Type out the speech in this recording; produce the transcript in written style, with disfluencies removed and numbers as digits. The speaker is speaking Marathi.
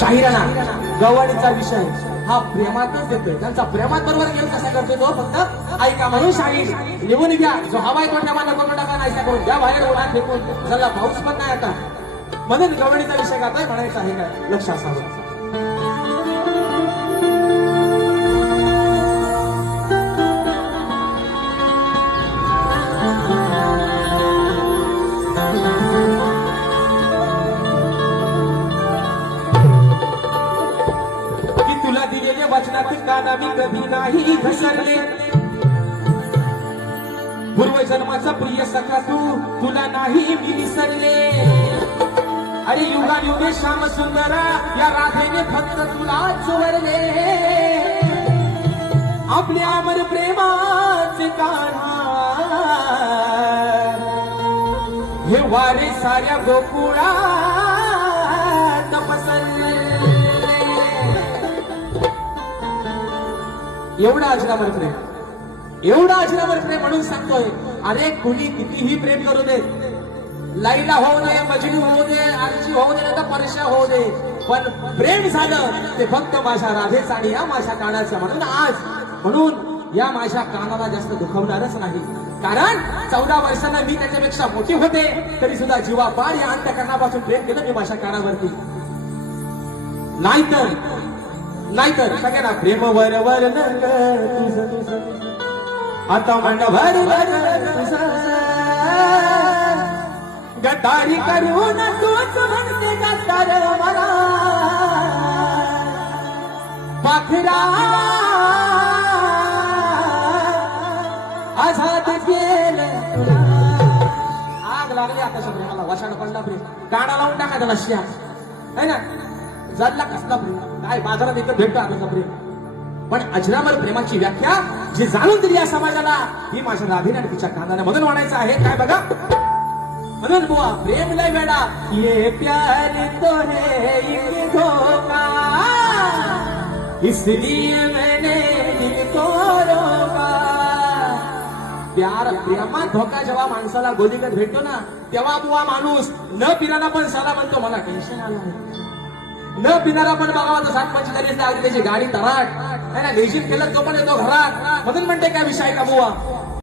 शाहिराना गवळीचा विषय हा प्रेमातच येतोय. त्यांचा प्रेमात बरोबर गेम कसा करतोय तो फक्त ऐका म्हणून शाहीर लिहून घ्या. जो हवाय तो ठेवा नको टाका नाही करून द्या बाहेर उन्हात फेकून चला पाऊस पण नाही आता म्हणून गवळीचा विषय गाताय म्हणायचा आहे काय लक्ष असावं. तुला दिलेले वचनात काना मी कधी नाही घसरले. पूर्वजन्माचा प्रिय सखा तू तुला नाही मी विसरले. अरे युगायुगे श्याम सुंदरा या राधेने फक्त तुला चोरले. आपल्या अमर प्रेमाचे काना हे वारे साऱ्या गोकुळा पसरले. एवढा अजरामर प्रेम एवढा अजरामर प्रेम म्हणून सांगतोय. अरे कुणी कितीही प्रेम करू दे लैला होऊ दे मजनू होऊ दे आरची होऊ दे तर परशा होऊ दे पण प्रेम झालं ते फक्त माझ्या राधेच आणि या माझ्या कानाचं. म्हणून या माझ्या कानाला जास्त दुखवणारच नाही. कारण 14 वर्षांना मी त्याच्यापेक्षा मोठी होते तरी सुद्धा जीवापाड या अंतःकरणापासून प्रेम केलं मी माझ्या कानावरती. नाहीतर सगळ्यांना प्रेम वर वर आता मन भर गटारी करून तूच म्हणते गटार मला पाखरा आझाद केलं तुला. आग लागली आता प्रेमाला वशाण पडला प्रेम काढा लावून टाकायचा लश्या है ना. जडला कसला प्रेम काय बाजारात इथं भेटतो आता प्रेम. पण अजरामर प्रेमाची व्याख्या जी जाणून दिली या समाजाला ही माझ्या राधेने आणि तिच्या कानाने मधून म्हणायचं आहे काय बघा. म्हणून बुवा प्रेम लय वेडा ये प्यार तो है एक धोखा इसलिए मैंने दिल को रोका. प्रेमात धोका जेव्हा माणसाला गोलीगत भेटतो ना तेव्हा बुवा माणूस न पिणारा पण साला म्हणतो मला टेन्शन आलं. न पिणारा पण बघावा तो 7-5 तरी त्याची गाडी तराट है ना. बेजीत केलं तो पण येतो घरात. म्हणून म्हणते काय विषय का बुवा